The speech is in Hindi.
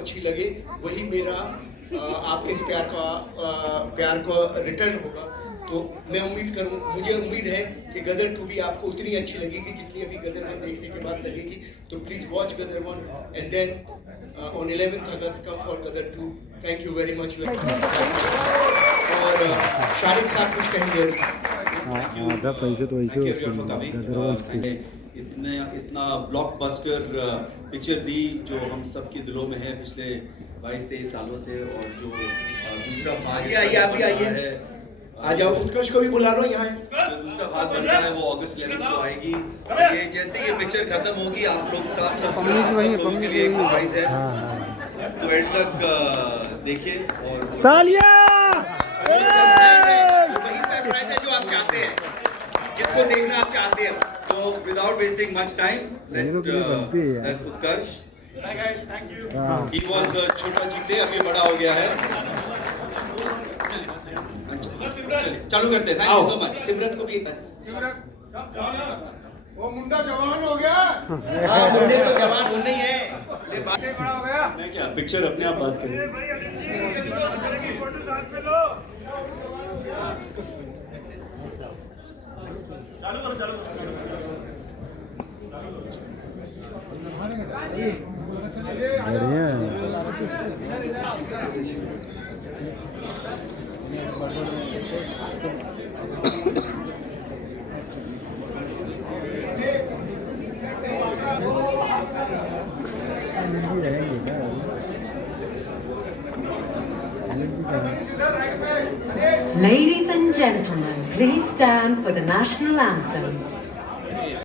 अच्छी लगे, वही मेरा आपके इस प्यार को रिटर्न होगा। तो मैं मुझे उम्मीद है कि गदर 2 भी आपको उतनी अच्छी लगेगी जितनी अभी गदर 1 देखने के बाद लगेगी। तो please watch Gadar 1 and then on 11th August come for Gadar 2। Thank you very much. और शारिक साहब कुछ कहेंगे? आधा पैसे तो ऐसे इतना ब्लॉकबस्टर पिक्चर दी जो हम सबके दिलों में है पिछले 22-23 सालों से। और जो दूसरा भाग आइए आ जाओ, उत्कर्ष को भी बुला लो यहाँ। जो दूसरा भाग बन रहा है वो अगस्त 11 को आएगी। ये जैसे ये पिक्चर खत्म होगी आप लोग सब लोगों के लिए एक सरप्राइज है, तो एंड तक देखिए। और तालियां वही सरप्राइज है जो आप चाहते हैं, जिसको देखना आप चाहते हैं। तो without wasting much time, let's Utkarsh. He was the छोटा जीते, अब ये बड़ा हो गया है। चालू करते हैं। Thank you so much. Simrat को भी वो मुंडा जवान हो गया। हाँ, मुंडे तो जवान होने ही है। ये बातें बड़ा हो गया। मैं क्या पिक्चर अपने आप बात करें। Ladies and gentlemen, please stand for the national anthem.